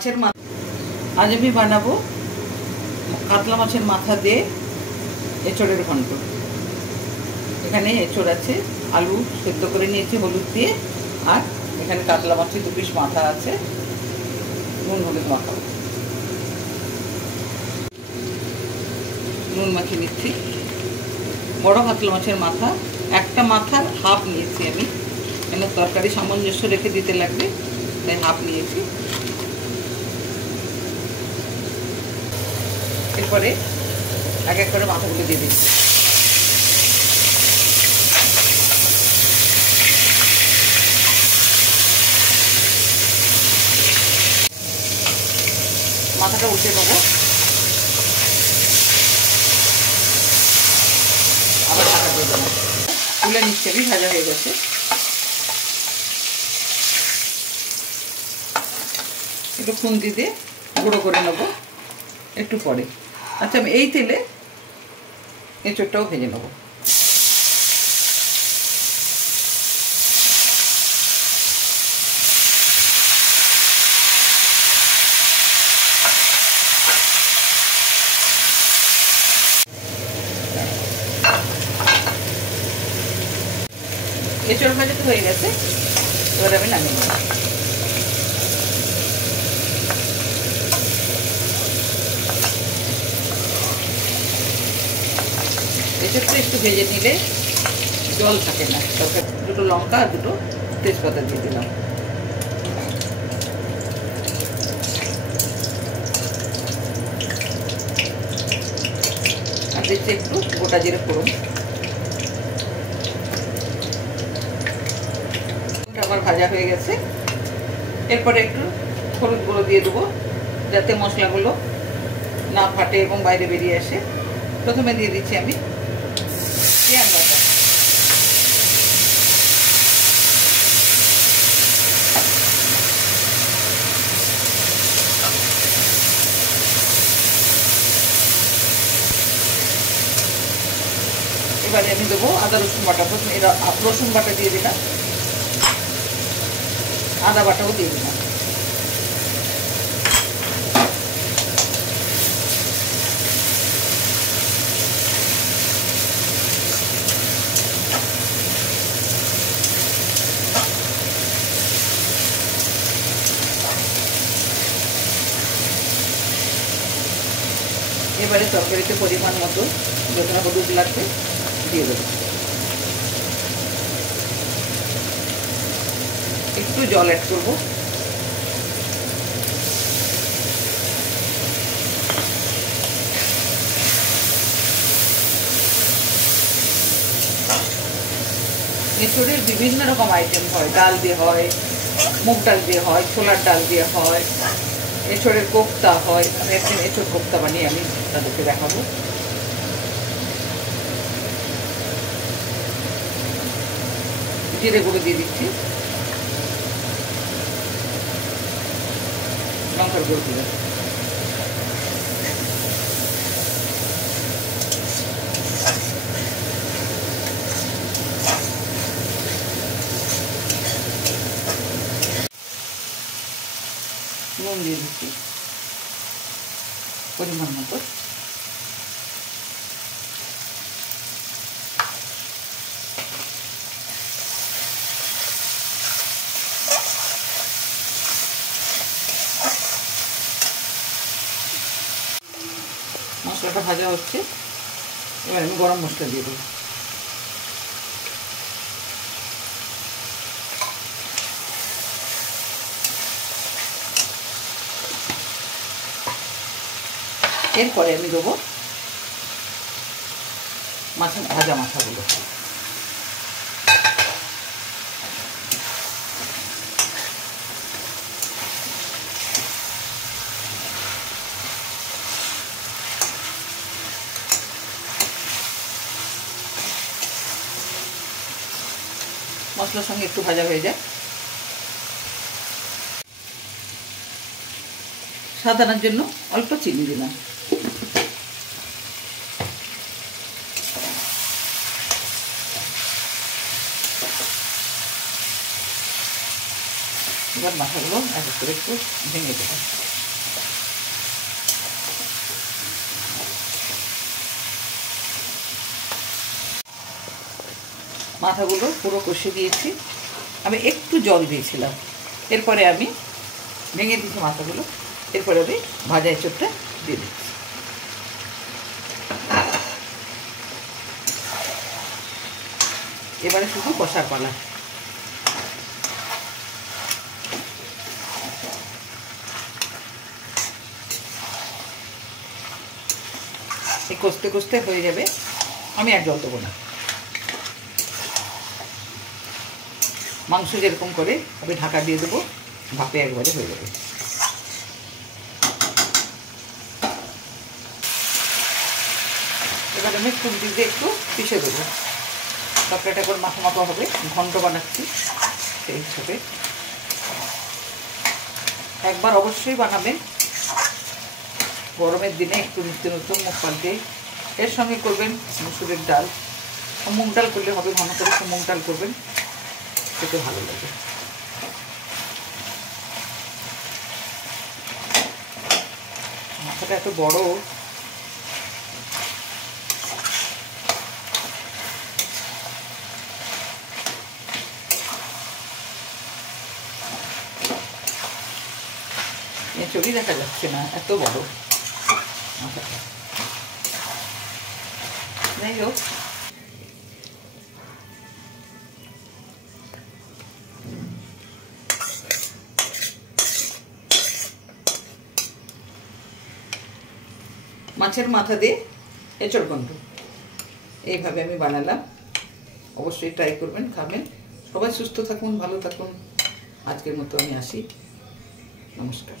মাছের মাথা। আজ আমি বানাবো কাতলা মাছের মাথা দিয়ে এঁচড়ের ঘন্ট। এখানে এঁচড় আছে, আলু সেদ্ধ করে নিয়েছি হলুদ দিয়ে, আর এখানে কাতলা মাছের 2 পিস মাথা আছে, নুন হলুদ মাখাবো। নুন মাখিয়ে নিচ্ছি। বড় কাতলা মাছের মাথা, একটা মাথার হাফ নিয়েছি আমি, কেন তরকারি সামঞ্জস্য রেখে দিতে লাগবে, তাই হাফ নিয়েছি। এরপরে এক এক করে মাথাগুলো দিয়ে দিচ্ছি। মাথাটা উঠে নেবো, আবার ঢাকা দিয়ে দেবো। তুলে নিচ্ছে, আমি ভাজা হয়ে গেছে। একটু খুন্তি দিয়ে গুঁড়ো করে নেবো একটু পরে। আচ্ছা, আমি এই তেলে এঁচড়টাও ভেজে নেবো। এঁচড় ভাজা তো হয়ে গেছে, এবার আমি নামিয়ে নেব। এঁচড়টা একটু ভেজে নিলে জল থাকে না। তরকারি দুটো লঙ্কা আর দুটো তেজপাতা দিয়ে দিলাম। আর দিচ্ছি একটু গোটা জিরে ফোড়ন। আমার ভাজা হয়ে গেছে। এরপরে একটু হলুদ গুঁড়ো দিয়ে দেবো, যাতে মশলাগুলো না ফাটে এবং বাইরে বেরিয়ে আসে। প্রথমে দিয়ে দিচ্ছি আমি পেঁয়াজ বাটা। এবারে আমি দেবো আদা রসুন বাটা। প্রথমে রসুন বাটা দিয়ে দিলাম, আদা বাটাও দিয়ে দিলাম। এবারে তরকারিতে পরিমাণ মতো যতটা হলুদ লাগবে দিয়ে দেবো। একটু জল অ্যাড করবো। এঁচড়ের বিভিন্ন রকম আইটেম হয়, ডাল দিয়ে হয়, মুগ ডাল দিয়ে হয়, ছোলার ডাল দিয়ে হয়, এঁচড়ের কোপ্তা হয়। আমি একদিন এঁচড় কোপ্তা বানিয়ে আমি তাদেরকে দেখাবো। জিরে গুঁড়ো দিয়ে দিচ্ছি, লঙ্কার গুঁড়ো দিলাম। নুন দিয়ে দিচ্ছি পরিমাণ মতো। মশলাটা ভাজা হচ্ছে, এবার আমি গরম মশলা দিয়ে দেবো। এরপরে আমি দেবো মাছের ভাজা মাথাগুলো। মশলার সঙ্গে একটু ভাজা হয়ে যায়। সাদানোর জন্য অল্প চিনি দিলাম। এবার মাথাগুলো এক এক করে একটু ভেঙে দেবো। মাথাগুলো পুরো কষে দিয়েছি। আমি একটু জল দিয়েছিলাম, এরপরে আমি ভেঙে দিয়েছি মাথাগুলো। এরপরে আমি ভাজা এঁচোড়টা দিয়ে দিচ্ছি। এবারে শুধু কষার পালা। এই কষতে কষতে হয়ে যাবে, আমি আর জল দেবো না। মাংস যেরকম করে আমি ঢাকা দিয়ে দেবো, ভাপে একবারে হয়ে যাবে। এবার আমি খুন্তি দিয়ে একটু পিষে দেবো, তরকারিটা করে মাখা মাখা হবে। ঘন্ট বানাচ্ছি সেই হিসাবে। একবার অবশ্যই বানাবেন গরমের দিনে, একটু নিত্য নতুন মুখ পাল্টে। এর সঙ্গে করবেন মুসুরের ডাল, মুগ ডাল করলে হবে, ঘন করে মুগ ডাল করবেন, খেতে ভালো লাগে। মাথাটা এত বড়, এঁচড়ই দেখা যাচ্ছে না, এত বড় মাথাটা। যাই হোক, মাছের মাথা দিয়ে এঁচড় ঘন্ট এইভাবে আমি বানালাম। অবশ্যই ট্রাই করবেন, খাবেন। সবাই সুস্থ থাকুন, ভালো থাকুন। আজকের মতো আমি আসি, নমস্কার।